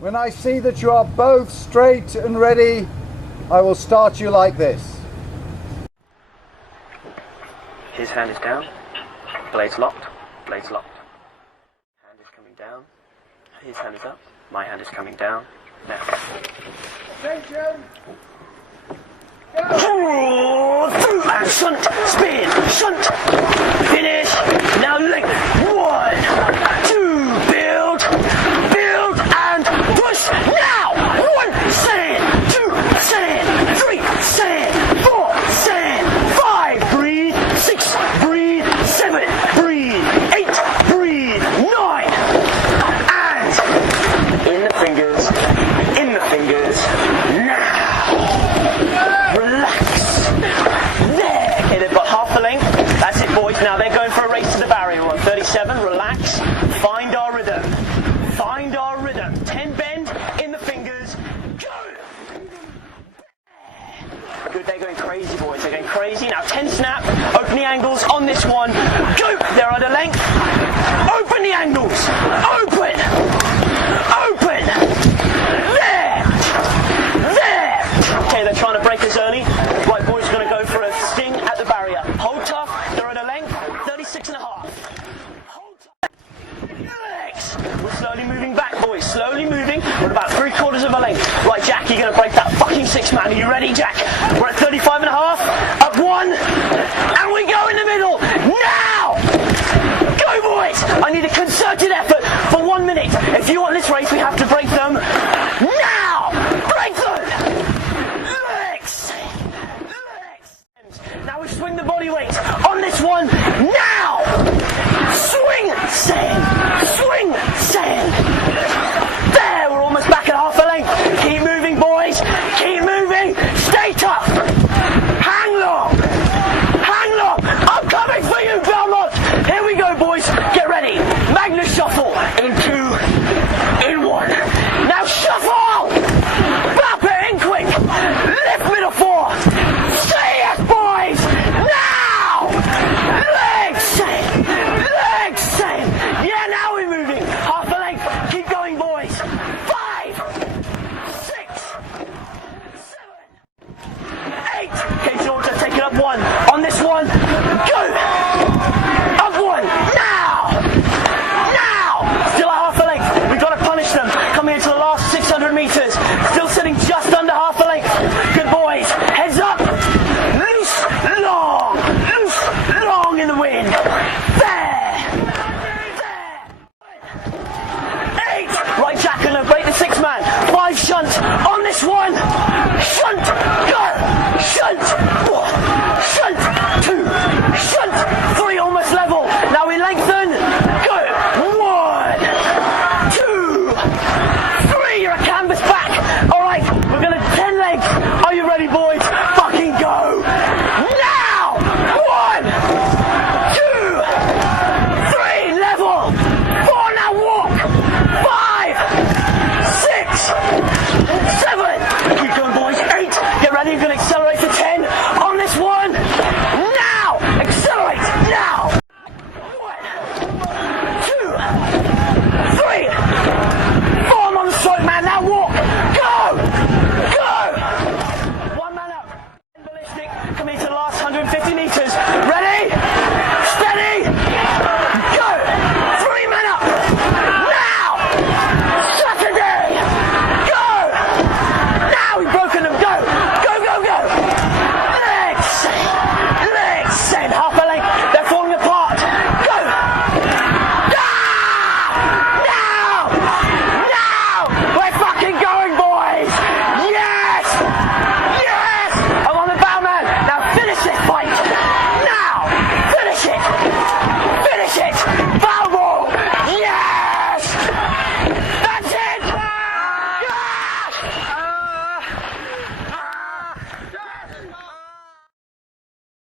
When I see that you are both straight and ready, I will start you like this. His hand is down, blades locked, blades locked. Hand is coming down, his hand is up, my hand is coming down, now. Attention! Through and shunt, spin, shunt, finish, now length, 1, 2, build, and push, now, 1, sand, 2, sand, 3, sand, 4, sand, 5, breathe, 6, breathe, 7, breathe, 8, breathe, 9, and in the fingers, now. That's it, boys. Now they're going for a race to the barrier. We're on 37. Relax. Find our rhythm. Find our rhythm. 10 bend in the fingers. Go! Good. They're going crazy, boys. They're going crazy. Now 10 snap. Open the angles on this one. Go! They're at a length. Open the angles. Open. Open. There. There. Okay, they're trying to break us early. Right, boys, going to go for a sting at the barrier. Hold tough. They're at a length. 36 and a half. Hold tough. Relax. We're slowly moving back, boys. Slowly moving. We're about 3/4 of a length. Right, Jack, you're going to break that fucking 6-man. Are you ready, Jack? Break